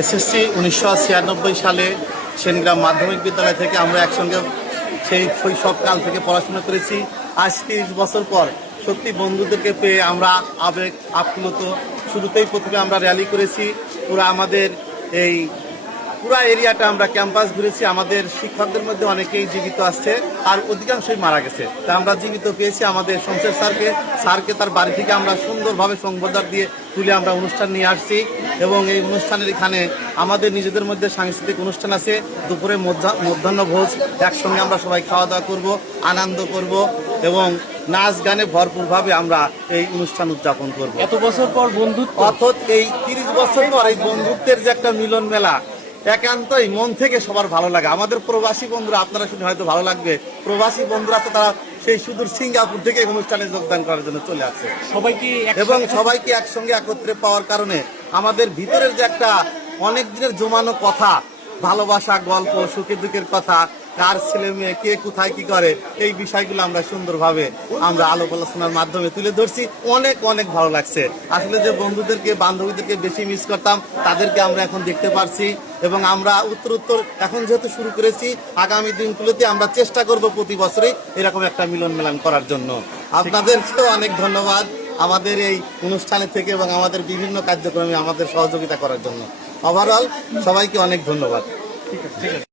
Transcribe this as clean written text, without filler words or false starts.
SSC 1996 সালে সেনগ্রাম মাধ্যমিক বিদ্যালয় থেকে আমরা একসঙ্গে সেই শৈশবকাল থেকে পড়াশোনা করেছি। আজ 30 বছর পর সত্যি বন্ধুদেরকে পেয়ে আমরা আবেগ আপ্লুত। শুরুতেই প্রথমে আমরা র্যালি করেছি, আমাদের এই পুরা এরিয়াটা আমরা ক্যাম্পাস ঘুরেছি। আমাদের শিক্ষকদের মধ্যে অনেকেই জীবিত আসছে, আর অধিকাংশই মারা গেছে। তা আমরা জীবিত পেয়েছি আমাদের শমশের স্যারকে তার বাড়ি থেকে আমরা সুন্দরভাবে সংবর্ধনা দিয়ে তুলে আমরা অনুষ্ঠান নিয়ে আসছি। এবং এই অনুষ্ঠানের এখানে আমাদের নিজেদের মধ্যে সাংস্কৃতিক অনুষ্ঠান আছে। দুপুরে মধ্যাহ্ন ভোজ, একসঙ্গে আমরা সবাই খাওয়া দাওয়া করব, আনন্দ করব এবং নাচ গানে ভরপুরভাবে আমরা এই অনুষ্ঠান উদযাপন করব। এত বছর পর বন্ধুত্ব, অর্থাৎ এই 30 বছর পর এই বন্ধুত্বের যে একটা মিলন মেলা, একান্তই মন থেকে সবার ভালো লাগে। আমাদের প্রবাসী বন্ধুরা, আপনারা শুনে হয়তো ভালো লাগবে, প্রবাসী বন্ধুরা তো তারা সেই সুদূর সিঙ্গাপুর থেকে অনুষ্ঠানে যোগদান করার জন্য চলে আসছে এবং সবাইকে একসঙ্গে একত্রে পাওয়ার কারণে আমাদের ভিতরের যে একটা অনেক দিনের জমানো কথা, ভালোবাসা, গল্প, সুখে দুঃখের কথা, কার ছেলে মেয়ে কে কোথায় কি করে, এই বিষয়গুলো আমরা সুন্দরভাবে আমরা আলোক আলোচনার মাধ্যমে তুলে ধরছি। অনেক অনেক ভালো লাগছে। আসলে যে বন্ধুদেরকে বান্ধবীদেরকে বেশি মিস করতাম, তাদেরকে আমরা এখন দেখতে পারছি এবং আমরা উত্তর এখন যেহেতু শুরু করেছি, আগামী দিনগুলোতে আমরা চেষ্টা করব প্রতি বছরই এরকম একটা মিলন মেলান করার জন্য। আপনাদেরকেও অনেক ধন্যবাদ আমাদের এই অনুষ্ঠানে থেকে এবং আমাদের বিভিন্ন কার্যক্রমে আমাদের সহযোগিতা করার জন্য। ওভারঅল সবাইকে অনেক ধন্যবাদ। ঠিক আছে।